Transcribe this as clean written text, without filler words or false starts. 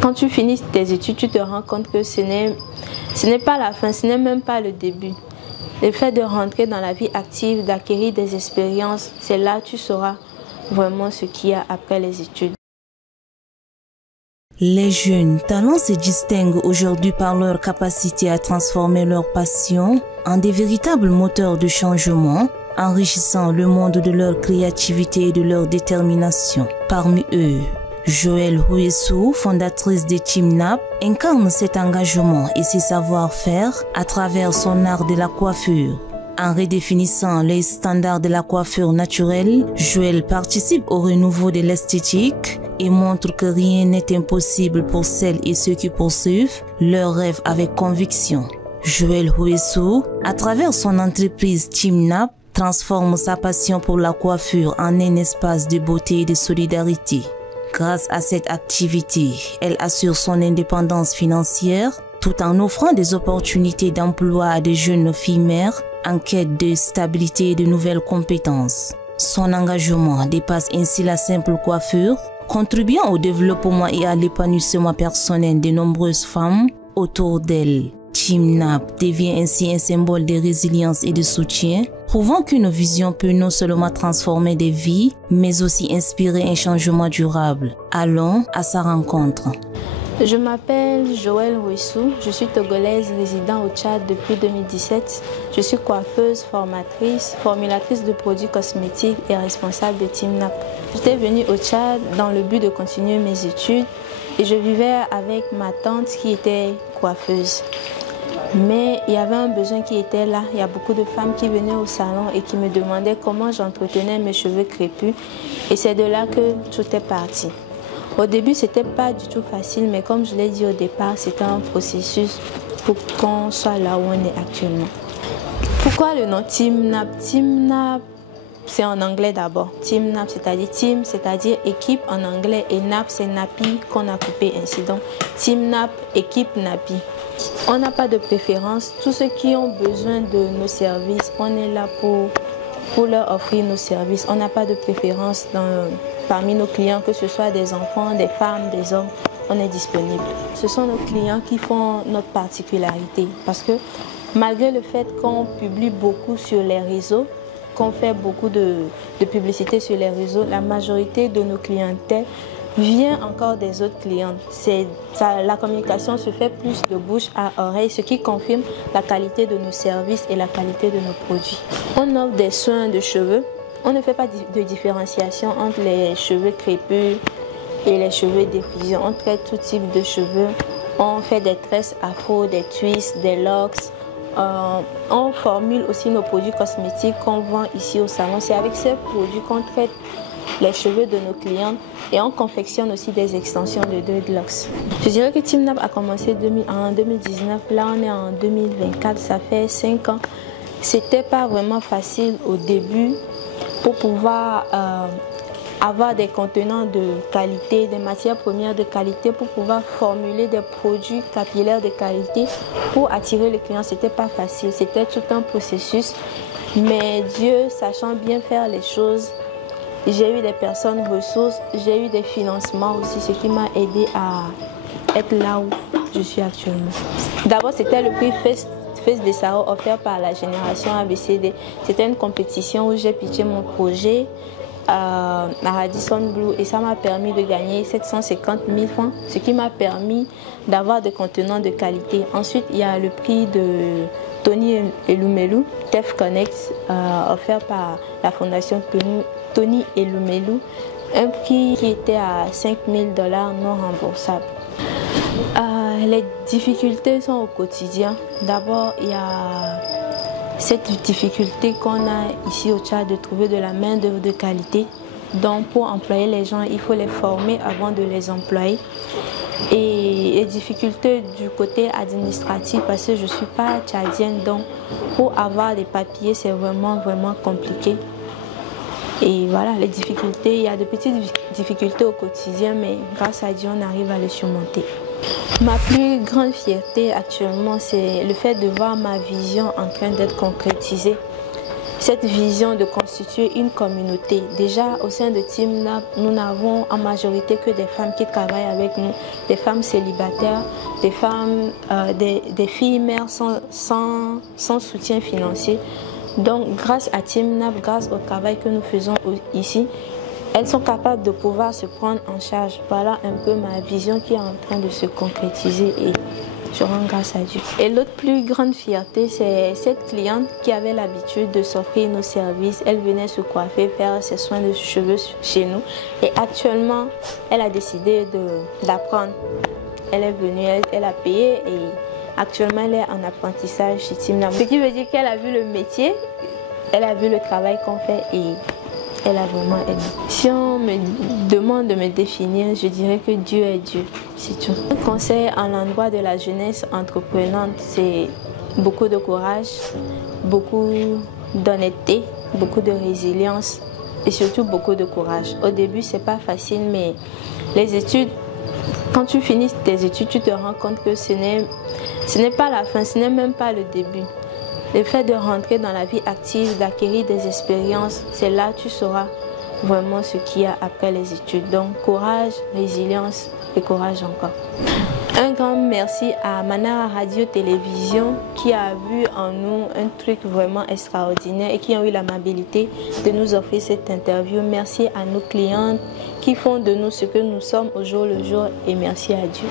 Quand tu finis tes études, tu te rends compte que ce n'est pas la fin, ce n'est même pas le début. Le fait de rentrer dans la vie active, d'acquérir des expériences, c'est là que tu sauras vraiment ce qu'il y a après les études. Les jeunes talents se distinguent aujourd'hui par leur capacité à transformer leur passion en des véritables moteurs de changement, enrichissant le monde de leur créativité et de leur détermination. Parmi eux, Joëlle Huessou, fondatrice de Team Nap, incarne cet engagement et ses savoir-faire à travers son art de la coiffure. En redéfinissant les standards de la coiffure naturelle, Joëlle participe au renouveau de l'esthétique et montre que rien n'est impossible pour celles et ceux qui poursuivent leurs rêves avec conviction. Joëlle Huessou, à travers son entreprise Team Nap, transforme sa passion pour la coiffure en un espace de beauté et de solidarité. Grâce à cette activité, elle assure son indépendance financière tout en offrant des opportunités d'emploi à des jeunes filles mères en quête de stabilité et de nouvelles compétences. Son engagement dépasse ainsi la simple coiffure, contribuant au développement et à l'épanouissement personnel de nombreuses femmes autour d'elle. Team Nap devient ainsi un symbole de résilience et de soutien, prouvant qu'une vision peut non seulement transformer des vies, mais aussi inspirer un changement durable. Allons à sa rencontre. Je m'appelle Joëlle Huessou, je suis togolaise résidant au Tchad depuis 2017. Je suis coiffeuse, formatrice, formulatrice de produits cosmétiques et responsable de Team Nap. J'étais venue au Tchad dans le but de continuer mes études et je vivais avec ma tante qui était coiffeuse. Mais il y avait un besoin qui était là. Il y a beaucoup de femmes qui venaient au salon et qui me demandaient comment j'entretenais mes cheveux crépus. Et c'est de là que tout est parti. Au début, ce n'était pas du tout facile, mais comme je l'ai dit au départ, c'était un processus pour qu'on soit là où on est actuellement. Pourquoi le nom Team Nap? Team Nap, c'est en anglais d'abord. Team Nap, c'est-à-dire équipe en anglais, et Nap, c'est Napi qu'on a coupé ainsi. Donc, Team Nap, équipe Napi. On n'a pas de préférence. Tous ceux qui ont besoin de nos services, on est là pour leur offrir nos services. On n'a pas de préférence parmi nos clients, que ce soit des enfants, des femmes, des hommes, on est disponible. Ce sont nos clients qui font notre particularité parce que malgré le fait qu'on publie beaucoup sur les réseaux, qu'on fait beaucoup de publicité sur les réseaux, la majorité de nos clientèles vient encore des autres clients. La communication se fait plus de bouche à oreille, ce qui confirme la qualité de nos services et la qualité de nos produits. On offre des soins de cheveux. On ne fait pas de différenciation entre les cheveux crépus et les cheveux diffusion. On traite tout type de cheveux. On fait des tresses afro, des twists, des locks. On formule aussi nos produits cosmétiques qu'on vend ici au salon. C'est avec ces produits qu'on traite les cheveux de nos clients et on confectionne aussi des extensions de dreadlocks. Je dirais que Team Nap a commencé en 2019, là on est en 2024, ça fait 5 ans. C'était pas vraiment facile au début pour pouvoir avoir des contenants de qualité, des matières premières de qualité, pour pouvoir formuler des produits capillaires de qualité pour attirer les clients. C'était pas facile, c'était tout un processus, mais Dieu sachant bien faire les choses, j'ai eu des personnes ressources, j'ai eu des financements aussi, ce qui m'a aidé à être là où je suis actuellement. D'abord, c'était le prix Face des Sahara offert par la génération ABCD. C'était une compétition où j'ai pitché mon projet à Radisson Blu et ça m'a permis de gagner 750 000 francs, ce qui m'a permis d'avoir des contenants de qualité. Ensuite, il y a le prix de Tony Elumelu, TEF Connect, offert par la fondation Tony Elumelu, un prix qui était à 5 000 $ non remboursable. Les difficultés sont au quotidien. D'abord, il y a cette difficulté qu'on a ici au Tchad de trouver de la main-d'œuvre de qualité. Donc, pour employer les gens, il faut les former avant de les employer. Et les difficultés du côté administratif, parce que je ne suis pas tchadienne, donc pour avoir des papiers, c'est vraiment compliqué. Et voilà, les difficultés, il y a de petites difficultés au quotidien, mais grâce à Dieu, on arrive à les surmonter. Ma plus grande fierté actuellement, c'est le fait de voir ma vision en train d'être concrétisée. cette vision de constituer une communauté. Déjà, au sein de Team NAP, nous n'avons en majorité que des femmes qui travaillent avec nous, des femmes célibataires, des femmes, des filles mères sans soutien financier. Donc, grâce à Team NAP, grâce au travail que nous faisons ici, elles sont capables de pouvoir se prendre en charge. Voilà un peu ma vision qui est en train de se concrétiser et je rends grâce à Dieu. Et l'autre plus grande fierté, c'est cette cliente qui avait l'habitude de s'offrir nos services. Elle venait se coiffer, faire ses soins de cheveux chez nous. Et actuellement, elle a décidé d'apprendre. Elle est venue, elle a payé et actuellement, elle est en apprentissage chez Team NAP. Ce qui veut dire qu'elle a vu le métier, elle a vu le travail qu'on fait et elle a vraiment aimé. Si on me demande de me définir, je dirais que Dieu est Dieu, c'est tout. Un conseil à l'endroit de la jeunesse entreprenante, c'est beaucoup de courage, beaucoup d'honnêteté, beaucoup de résilience et surtout beaucoup de courage. Au début, c'est pas facile, mais les études, quand tu finis tes études, tu te rends compte que ce n'est pas la fin, ce n'est même pas le début. Le fait de rentrer dans la vie active, d'acquérir des expériences, c'est là que tu sauras vraiment ce qu'il y a après les études. Donc courage, résilience et courage encore. Un grand merci à Manara Radio Télévision qui a vu en nous un truc vraiment extraordinaire et qui ont eu l'amabilité de nous offrir cette interview. Merci à nos clientes qui font de nous ce que nous sommes au jour le jour et merci à Dieu.